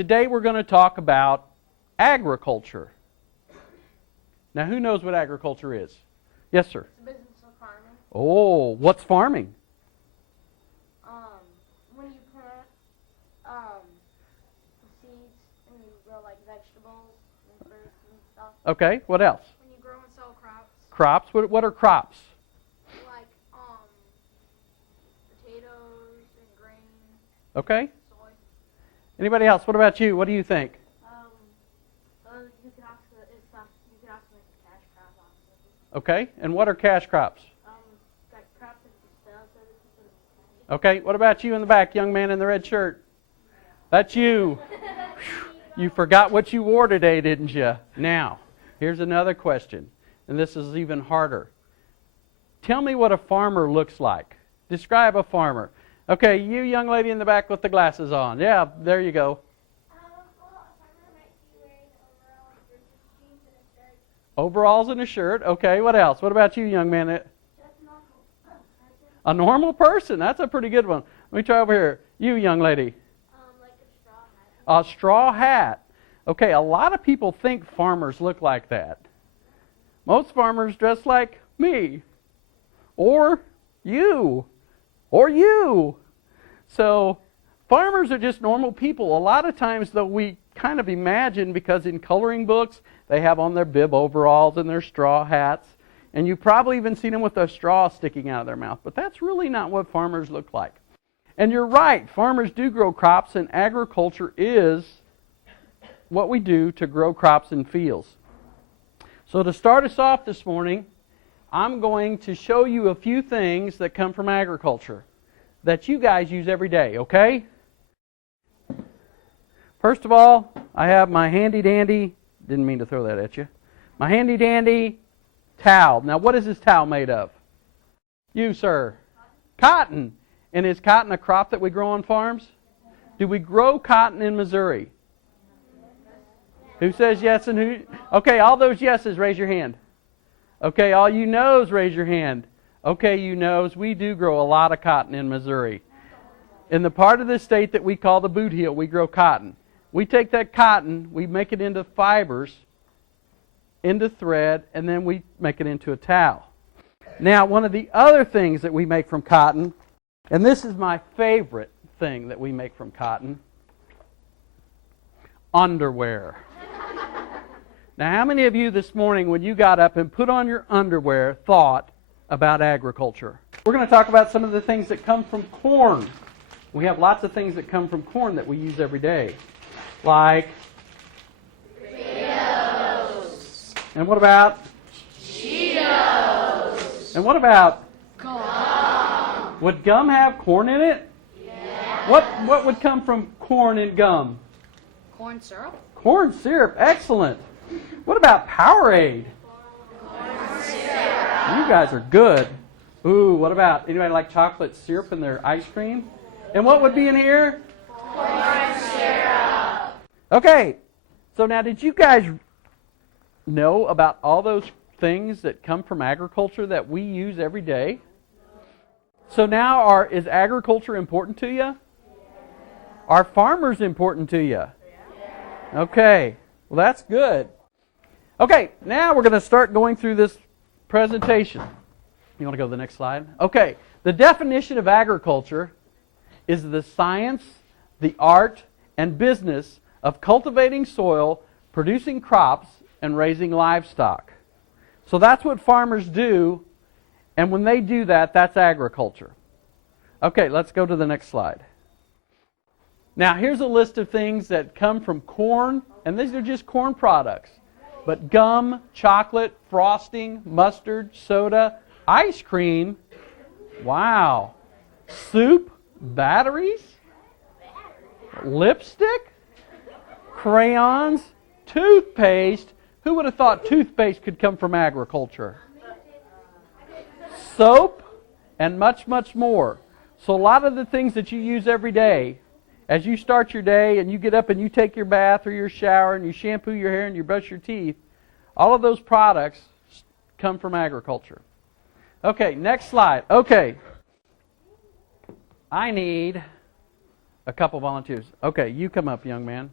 today we're going to talk about agriculture. Now, who knows what agriculture is? Yes, sir. It's the business of farming. Oh, what's farming? When you plant the seeds and you grow like vegetables and fruits and stuff. Okay, what else? When you grow and sell crops. Crops? What are crops? Like potatoes and grain. Okay. Soy. Anybody else? What about you? What do you think? You can also make a cash crop also. Okay, and what are cash crops? Like crops that you sell so that you put them in cash. Okay, what about you in the back, young man in the red shirt? That's you. You forgot what you wore today, didn't you? Now, here's another question, and this is even harder. Tell me what a farmer looks like. Describe a farmer. Okay, you young lady in the back with the glasses on. Yeah, there you go. A farmer might be wearing overalls, jeans, and a shirt. Overalls and a shirt. Okay, what else? What about you, young man? Just normal person. A normal person. That's a pretty good one. Let me try over here. You, young lady. Like a straw hat. A straw hat. Okay, a lot of people think farmers look like that. Most farmers dress like me. Or you. Or you. So, farmers are just normal people. A lot of times, though, we kind of imagine, because in coloring books, they have on their bib overalls and their straw hats. And you've probably even seen them with a straw sticking out of their mouth. But that's really not what farmers look like. And you're right, farmers do grow crops, and agriculture is what we do to grow crops in fields. So to start us off this morning, I'm going to show you a few things that come from agriculture that you guys use every day, okay? First of all, I have my handy-dandy, didn't mean to throw that at you, my handy-dandy towel. Now, what is this towel made of? You, sir. Cotton. And is cotton a crop that we grow on farms? Do we grow cotton in Missouri? Who says yes and who? Okay, all those yeses, raise your hand. Okay, all you no's, raise your hand. Okay, you no's, we do grow a lot of cotton in Missouri. In the part of the state that we call the boot heel, we grow cotton. We take that cotton, we make it into fibers, into thread, and then we make it into a towel. Now, one of the other things that we make from cotton, and this is my favorite thing that we make from cotton, underwear. Now, how many of you this morning, when you got up and put on your underwear, thought about agriculture? We're going to talk about some of the things that come from corn. We have lots of things that come from corn that we use every day. Like? Potatoes. And what about? Cheetos. And what about? Gum. Would gum have corn in it? Yeah. What would come from corn and gum? Corn syrup. Corn syrup. Excellent. What about Powerade? Corn syrup. You guys are good. Ooh, what about, anybody like chocolate syrup in their ice cream? And what would be in here? Corn syrup. Okay, so now did you guys know about all those things that come from agriculture that we use every day? So now is agriculture important to you? Are farmers important to you? Okay, well that's good. Okay, now we're going to start going through this presentation. You want to go to the next slide? Okay, the definition of agriculture is the science, the art, and business of cultivating soil, producing crops, and raising livestock. So that's what farmers do, and when they do that, that's agriculture. Okay, let's go to the next slide. Now, here's a list of things that come from corn, and these are just corn products. But gum, chocolate, frosting, mustard, soda, ice cream, wow, soup, batteries, lipstick, crayons, toothpaste. Who would have thought toothpaste could come from agriculture? Soap, and much, much more. So a lot of the things that you use every day, as you start your day and you get up and you take your bath or your shower and you shampoo your hair and you brush your teeth, all of those products come from agriculture. Okay, next slide. Okay. I need a couple volunteers. Okay, you come up, young man.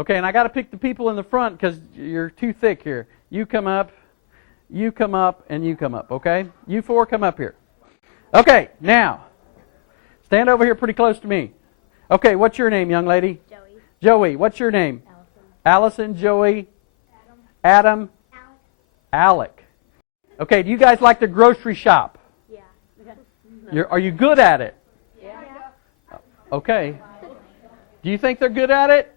Okay, and I got to pick the people in the front because you're too thick here. You come up, and you come up, okay? You four come up here. Okay, now, stand over here pretty close to me. Okay, what's your name, young lady? Joey. Joey, what's your name? Allison. Allison, Joey, Adam, Alec. Okay, do you guys like to grocery shop? Yeah. Are you good at it? Yeah. Okay. Do you think they're good at it?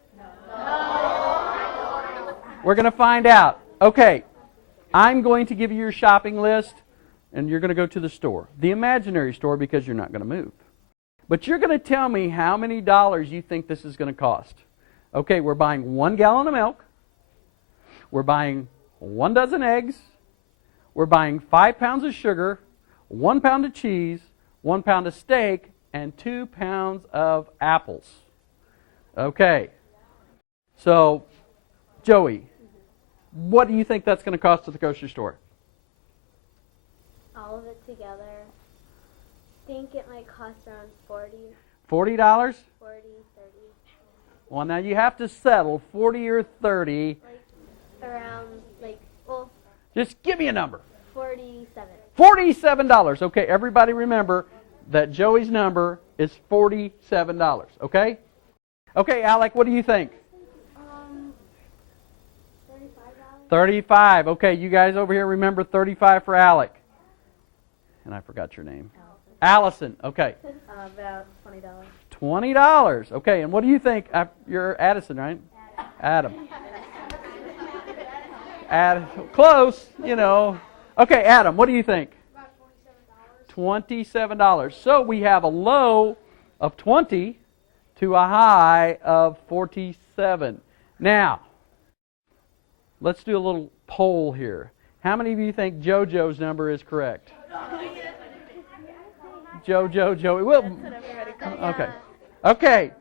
We're going to find out. Okay, I'm going to give you your shopping list, and you're going to go to the store. The imaginary store, because you're not going to move. But you're going to tell me how many dollars you think this is going to cost. Okay, we're buying 1 gallon of milk. We're buying 1 dozen eggs. We're buying 5 pounds of sugar, 1 pound of cheese, 1 pound of steak, and 2 pounds of apples. Okay. So, Joey, what do you think that's going to cost at the grocery store? All of it together. I think it might cost around $40. $40? 40, 30. Well, now you have to settle 40 or 30. Around, Just give me a number. 47. $47. Okay, everybody remember that Joey's number is $47. Okay? Okay, Alec, what do you think? $35. 35. Okay, you guys over here remember 35 for Alec. And I forgot your name. Allison. Okay. About $20. $20. Okay, and what do you think? You're Addison, right? Adam. Close, you know. Okay, Adam, what do you think? About $27. $27. So we have a low of 20 to a high of 47. Now, let's do a little poll here. How many of you think JoJo's number is correct? Joey. Well, okay. Okay.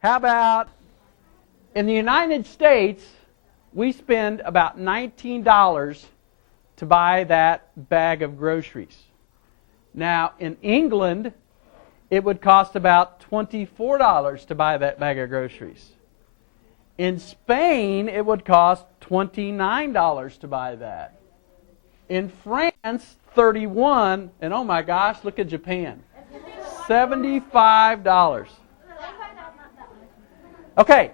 How about in the United States, we spend about $19 to buy that bag of groceries. Now, in England, it would cost about $24 to buy that bag of groceries. In Spain, it would cost $29 to buy that. In France, $31, and oh my gosh, look at Japan. $75. Okay.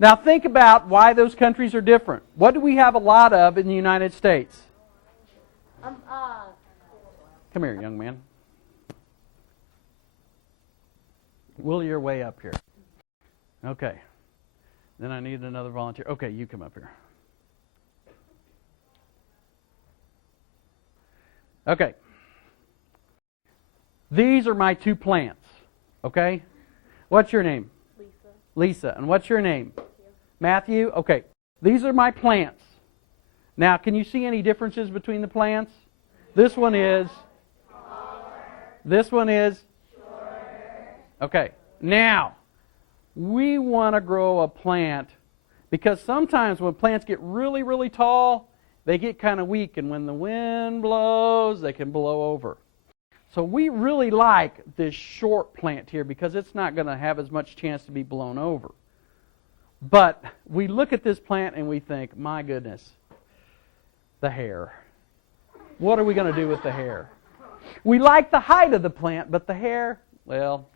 Now think about why those countries are different. What do we have a lot of in the United States? Come here, young man. Will your way up here. Okay. Then I need another volunteer. Okay, you come up here. Okay. These are my 2 plants. Okay? What's your name? Lisa. And what's your name? Matthew. Okay. These are my plants. Now, can you see any differences between the plants? This one is taller. This one is shorter. Okay. Now, we want to grow a plant because sometimes when plants get really, really tall, they get kind of weak, and when the wind blows, they can blow over. So we really like this short plant here because it's not going to have as much chance to be blown over. But we look at this plant and we think, my goodness, the hair. What are we going to do with the hair? We like the height of the plant, but the hair, well,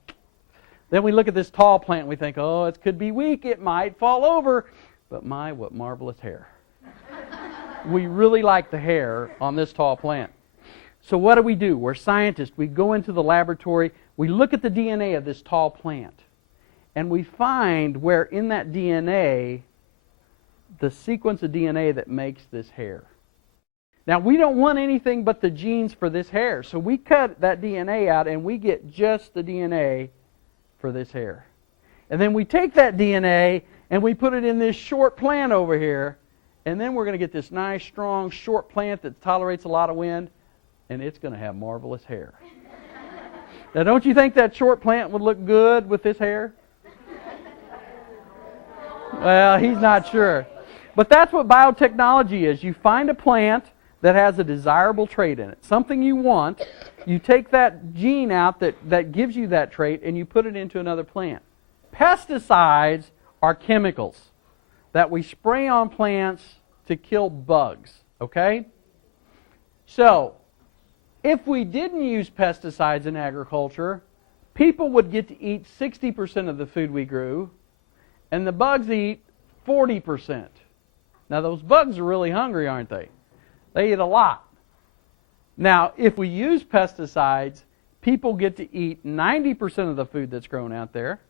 then we look at this tall plant and we think, oh, it could be weak, it might fall over. But my, what marvelous hair. We really like the hair on this tall plant. So what do? We're scientists. We go into the laboratory. We look at the DNA of this tall plant. And we find where in that DNA, the sequence of DNA that makes this hair. Now, we don't want anything but the genes for this hair. So we cut that DNA out and we get just the DNA for this hair. And then we take that DNA and we put it in this short plant over here. And then we're going to get this nice, strong, short plant that tolerates a lot of wind. And it's going to have marvelous hair. Now, don't you think that short plant would look good with this hair? Well, he's not sure. But that's what biotechnology is. You find a plant that has a desirable trait in it, something you want. You take that gene out that gives you that trait, and you put it into another plant. Pesticides are chemicals that we spray on plants to kill bugs, okay? So, if we didn't use pesticides in agriculture, people would get to eat 60% of the food we grew, and the bugs eat 40%. Now, those bugs are really hungry, aren't they? They eat a lot. Now, if we use pesticides, people get to eat 90% of the food that's grown out there,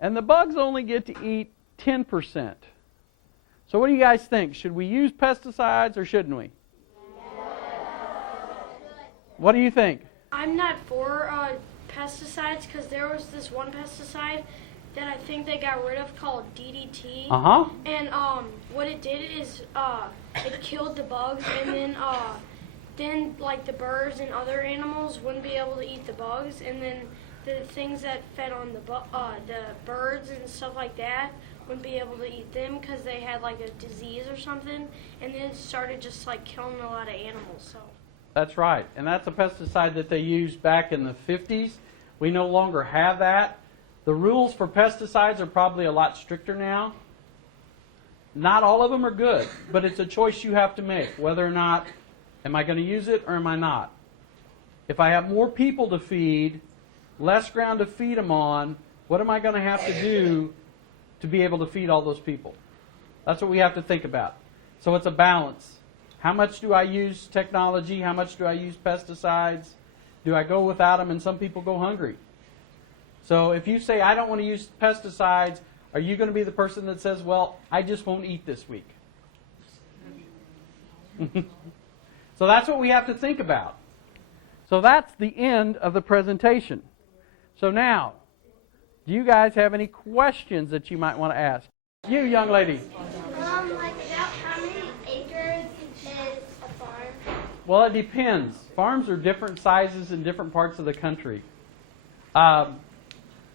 and the bugs only get to eat 10%. So what do you guys think? Should we use pesticides or shouldn't we? What do you think? I'm not for pesticides because there was this one pesticide that I think they got rid of called DDT. Uh-huh. And what it did is it killed the bugs, and then like the birds and other animals wouldn't be able to eat the bugs, and then the things that fed on the birds and stuff like that wouldn't be able to eat them because they had like a disease or something, and then it started just like killing a lot of animals. So. That's right, and that's a pesticide that they used back in the 50s. We no longer have that. The rules for pesticides are probably a lot stricter now. Not all of them are good, but it's a choice you have to make, whether or not, am I going to use it or am I not? If I have more people to feed, less ground to feed them on, what am I going to have to do to be able to feed all those people? That's what we have to think about. So it's a balance. How much do I use technology? How much do I use pesticides? Do I go without them? And some people go hungry. So if you say, I don't want to use pesticides, are you going to be the person that says, well, I just won't eat this week? So that's what we have to think about. So that's the end of the presentation. So now, do you guys have any questions that you might want to ask? You, young lady. Like about how many acres is a farm? Well, it depends. Farms are different sizes in different parts of the country.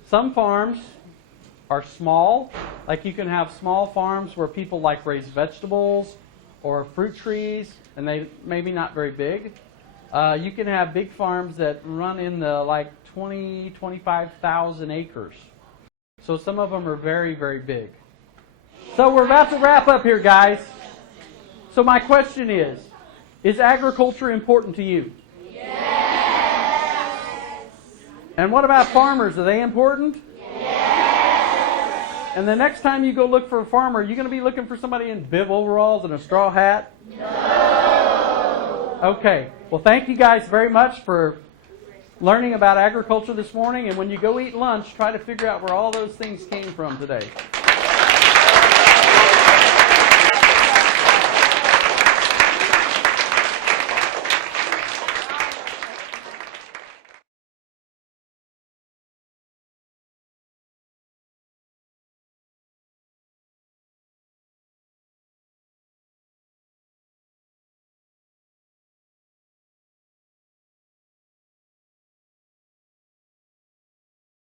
Some farms are small. Like you can have small farms where people like raise vegetables or fruit trees, and they maybe not very big. You can have big farms that run in the like 25,000 acres. So some of them are very, very big. So we're about to wrap up here, guys. So my question is agriculture important to you? Yes. And what about farmers? Are they important? Yes. And the next time you go look for a farmer, are you going to be looking for somebody in bib overalls and a straw hat? No. Okay. Well, thank you guys very much for learning about agriculture this morning. And when you go eat lunch, try to figure out where all those things came from today.